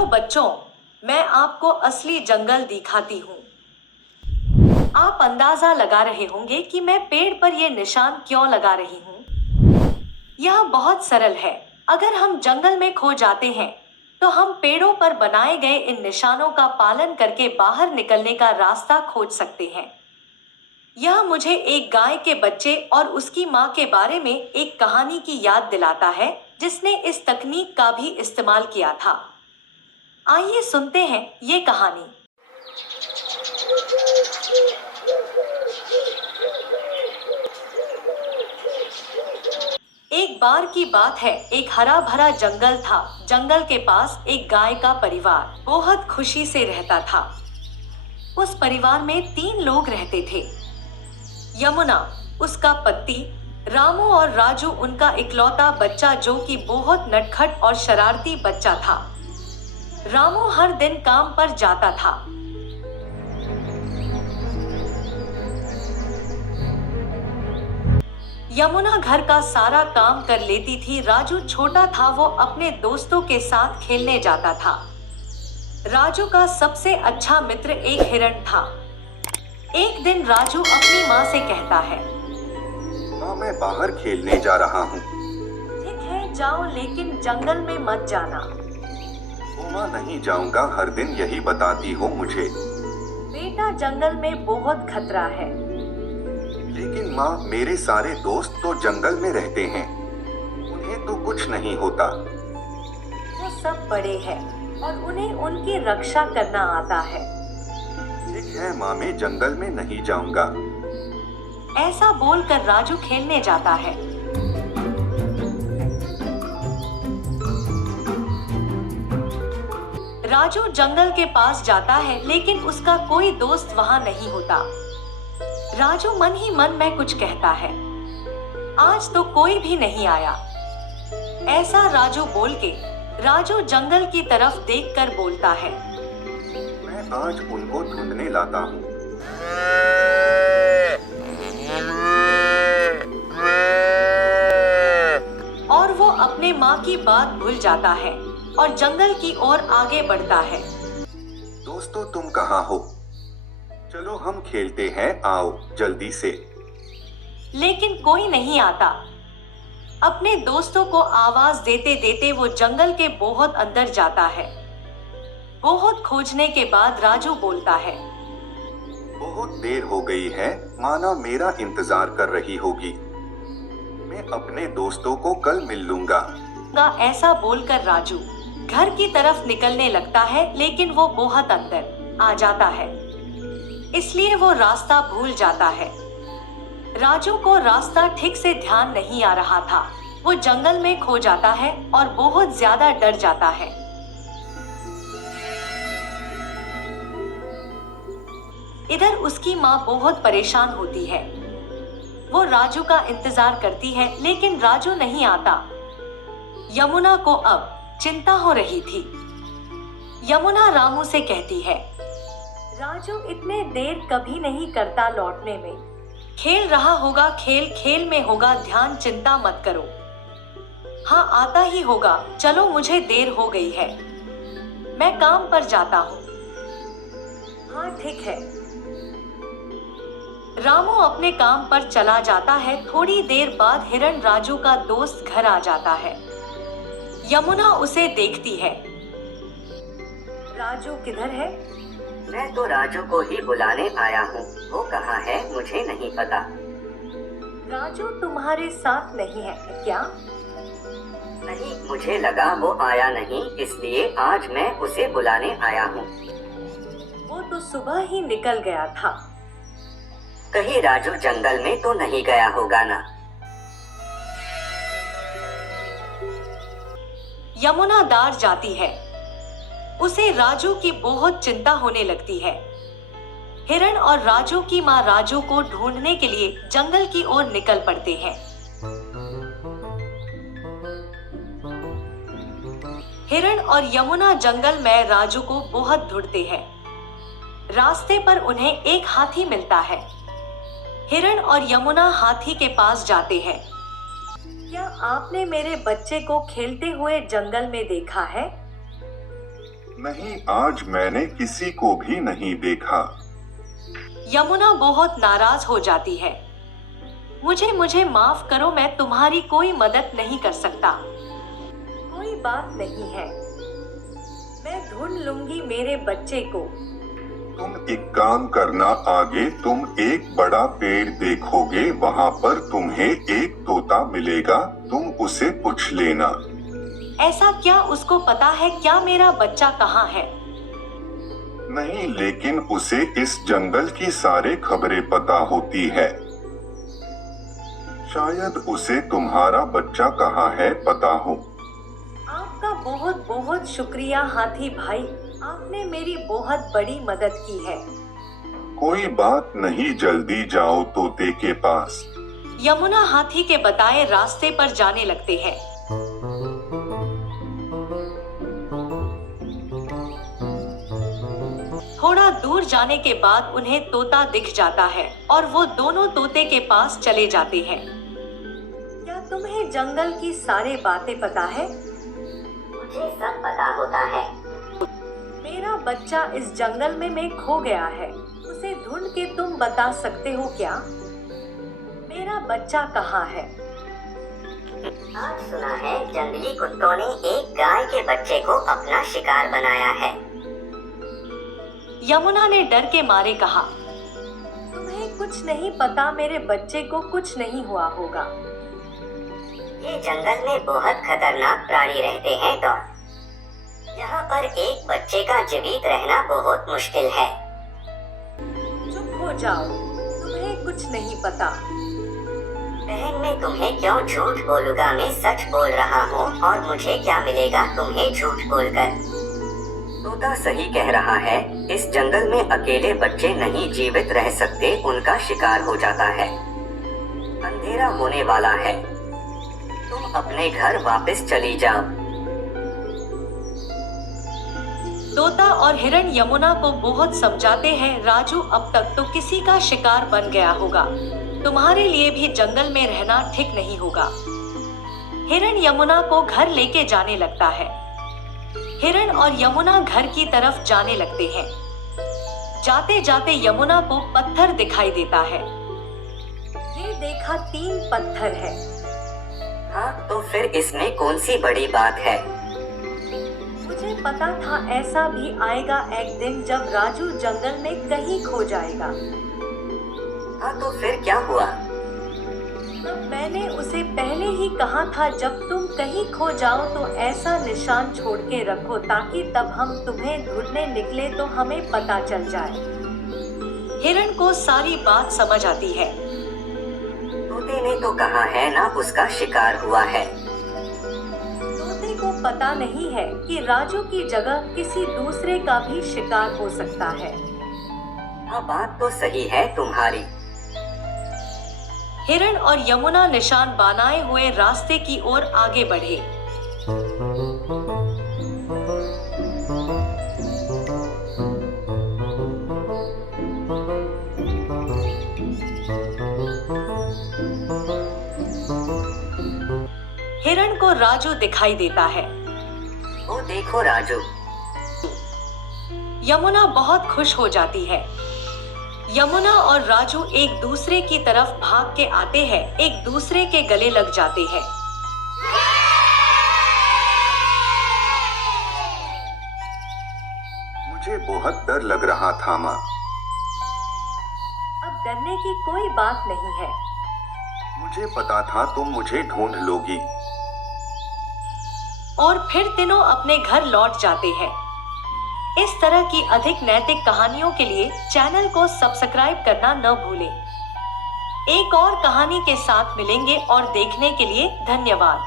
चलो बच्चों, मैं आपको असली जंगल दिखाती हूँ। आप अंदाजा लगा रहे होंगे कि मैं पेड़ पर ये निशान क्यों लगा रही हूँ। यह बहुत सरल है। अगर हम जंगल में खो जाते हैं, तो हम पेड़ों पर बनाए गए इन निशानों का पालन करके बाहर निकलने का रास्ता खोज सकते हैं। यह मुझे एक गाय के बच्चे और उसकी माँ के बारे में एक कहानी की याद दिलाता है, जिसने इस तकनीक का भी इस्तेमाल किया था। आइए सुनते हैं ये कहानी। एक बार की बात है, एक हरा भरा जंगल था। जंगल के पास एक गाय का परिवार बहुत खुशी से रहता था। उस परिवार में 3 लोग रहते थे। यमुना, उसका पति, रामू और राजू उनका इकलौता बच्चा जो कि बहुत नटखट और शरारती बच्चा था। रामू हर दिन काम पर जाता था। यमुना घर का सारा काम कर लेती थी। राजू छोटा था, वो अपने दोस्तों के साथ खेलने जाता था। राजू का सबसे अच्छा मित्र एक हिरण था। एक दिन राजू अपनी माँ से कहता है, माँ, मैं बाहर खेलने जा रहा हूँ। ठीक है, जाओ, लेकिन जंगल में मत जाना। ओ माँ, नहीं जाऊँगा, हर दिन यही बताती हो मुझे। बेटा, जंगल में बहुत खतरा है। लेकिन माँ, मेरे सारे दोस्त तो जंगल में रहते हैं, उन्हें तो कुछ नहीं होता। वो सब बड़े हैं और उन्हें उनकी रक्षा करना आता है। ठीक है माँ, मैं जंगल में नहीं जाऊँगा। ऐसा बोलकर राजू खेलने जाता है। राजू जंगल के पास जाता है, लेकिन उसका कोई दोस्त वहां नहीं होता। राजू मन ही मन में कुछ कहता है, आज तो कोई भी नहीं आया। ऐसा राजू बोल के राजू जंगल की तरफ देखकर बोलता है, मैं आज उनको ढूंढने लाता हूँ। और वो अपने माँ की बात भूल जाता है और जंगल की ओर आगे बढ़ता है। दोस्तों, तुम कहाँ हो? चलो हम खेलते हैं, आओ जल्दी से। लेकिन कोई नहीं आता। अपने दोस्तों को आवाज देते देते वो जंगल के बहुत अंदर जाता है। बहुत खोजने के बाद राजू बोलता है, बहुत देर हो गई है, माना मेरा इंतजार कर रही होगी। मैं अपने दोस्तों को कल मिल लूंगा। ऐसा बोलकर राजू घर की तरफ निकलने लगता है, लेकिन वो बहुत अंदर आ जाता है, इसलिए वो रास्ता भूल जाता है। राजू को रास्ता ठीक से ध्यान नहीं आ रहा था। वो जंगल में खो जाता है और बहुत ज्यादा डर जाता है। इधर उसकी माँ बहुत परेशान होती है। वो राजू का इंतजार करती है, लेकिन राजू नहीं आता। यमुना को अब चिंता हो रही थी। यमुना रामू से कहती है, राजू इतने देर कभी नहीं करता लौटने में। खेल रहा होगा, खेल खेल में होगा ध्यान, चिंता मत करो। हाँ, आता ही होगा। चलो, मुझे देर हो गई है, मैं काम पर जाता हूँ। हाँ ठीक है। रामू अपने काम पर चला जाता है। थोड़ी देर बाद हिरण राजू का दोस्त घर आ जाता है। यमुना उसे देखती है। राजू किधर है? मैं तो राजू को ही बुलाने आया हूँ, वो कहाँ है मुझे नहीं पता। राजू तुम्हारे साथ नहीं है क्या? नहीं, मुझे लगा वो आया नहीं, इसलिए आज मैं उसे बुलाने आया हूँ। वो तो सुबह ही निकल गया था। कहीं राजू जंगल में तो नहीं गया होगा ना? यमुना डर जाती है। उसे राजू की बहुत चिंता होने लगती है। हिरण और राजू की माँ राजू को ढूंढने के लिए जंगल की ओर निकल पड़ते हैं। हिरण और यमुना जंगल में राजू को बहुत ढूंढते हैं। रास्ते पर उन्हें एक हाथी मिलता है। हिरण और यमुना हाथी के पास जाते हैं। क्या आपने मेरे बच्चे को खेलते हुए जंगल में देखा है? नहीं, आज मैंने किसी को भी नहीं देखा। यमुना बहुत नाराज हो जाती है। मुझे मुझे माफ करो, मैं तुम्हारी कोई मदद नहीं कर सकता। कोई बात नहीं है, मैं ढूंढ लूंगी मेरे बच्चे को। तुम एक काम करना, आगे तुम एक बड़ा पेड़ देखोगे, वहाँ पर तुम्हें एक तोता मिलेगा, तुम उसे पूछ लेना। ऐसा क्या उसको पता है क्या मेरा बच्चा कहाँ है? नहीं, लेकिन उसे इस जंगल की सारी खबरें पता होती है। शायद उसे तुम्हारा बच्चा कहाँ है पता हो। आपका बहुत बहुत शुक्रिया हाथी भाई, आपने मेरी बहुत बड़ी मदद की है। कोई बात नहीं, जल्दी जाओ तोते के पास। यमुना हाथी के बताए रास्ते पर जाने लगते हैं। थोड़ा दूर जाने के बाद उन्हें तोता दिख जाता है और वो दोनों तोते के पास चले जाते हैं। क्या तुम्हें जंगल की सारी बातें पता है? मुझे सब पता होता है। मेरा बच्चा इस जंगल में खो गया है, उसे ढूंढ के तुम बता सकते हो क्या? मेरा बच्चा कहाँ है? आज सुना है जंगली कुत्तों ने एक गाय के बच्चे को अपना शिकार बनाया है। यमुना ने डर के मारे कहा, तुम्हें कुछ नहीं पता, मेरे बच्चे को कुछ नहीं हुआ होगा। ये जंगल में बहुत खतरनाक प्राणी रहते हैं डॉन। यहाँ पर एक बच्चे का जीवित रहना बहुत मुश्किल है। चुप हो जाओ, तुम्हें कुछ नहीं पता। बहन, मैं तुम्हें क्यों झूठ बोलूँगा, मैं सच बोल रहा हूँ। और मुझे क्या मिलेगा तुम्हें झूठ बोलकर? तोता सही कह रहा है, इस जंगल में अकेले बच्चे नहीं जीवित रह सकते, उनका शिकार हो जाता है। अंधेरा होने वाला है, तुम अपने घर वापस चली जाओ। तोता और हिरण यमुना को बहुत समझाते हैं, राजू अब तक तो किसी का शिकार बन गया होगा, तुम्हारे लिए भी जंगल में रहना ठीक नहीं होगा। हिरण यमुना को घर लेके जाने लगता है। हिरण और यमुना घर की तरफ जाने लगते हैं। जाते जाते यमुना को पत्थर दिखाई देता है। ये देखा, 3 पत्थर है। हाँ, तो फिर इसमें कौन सी बड़ी बात है? मुझे पता था ऐसा भी आएगा एक दिन जब राजू जंगल में कहीं खो जाएगा। हाँ, तो फिर क्या हुआ? तब मैंने उसे पहले ही कहा था, जब तुम कहीं खो जाओ तो ऐसा निशान छोड़ के रखो ताकि तब हम तुम्हें ढूंढने निकले तो हमें पता चल जाए। हिरण को सारी बात समझ आती है। तोते ने तो कहा है ना उसका शिकार हुआ है। तोते को पता नहीं है कि राजू की जगह किसी दूसरे का भी शिकार हो सकता है। हाँ, बात तो सही है तुम्हारी। हिरण और यमुना निशान बनाए हुए रास्ते की ओर आगे बढ़े। हिरण को राजू दिखाई देता है। वो देखो राजू। यमुना बहुत खुश हो जाती है। यमुना और राजू एक दूसरे की तरफ भाग के आते हैं, एक दूसरे के गले लग जाते हैं। मुझे बहुत डर लग रहा था माँ। अब डरने की कोई बात नहीं है। मुझे पता था तुम मुझे ढूंढ लोगी। और फिर तीनों अपने घर लौट जाते हैं। इस तरह की अधिक नैतिक कहानियों के लिए चैनल को सब्सक्राइब करना न भूलें। एक और कहानी के साथ मिलेंगे और देखने के लिए धन्यवाद।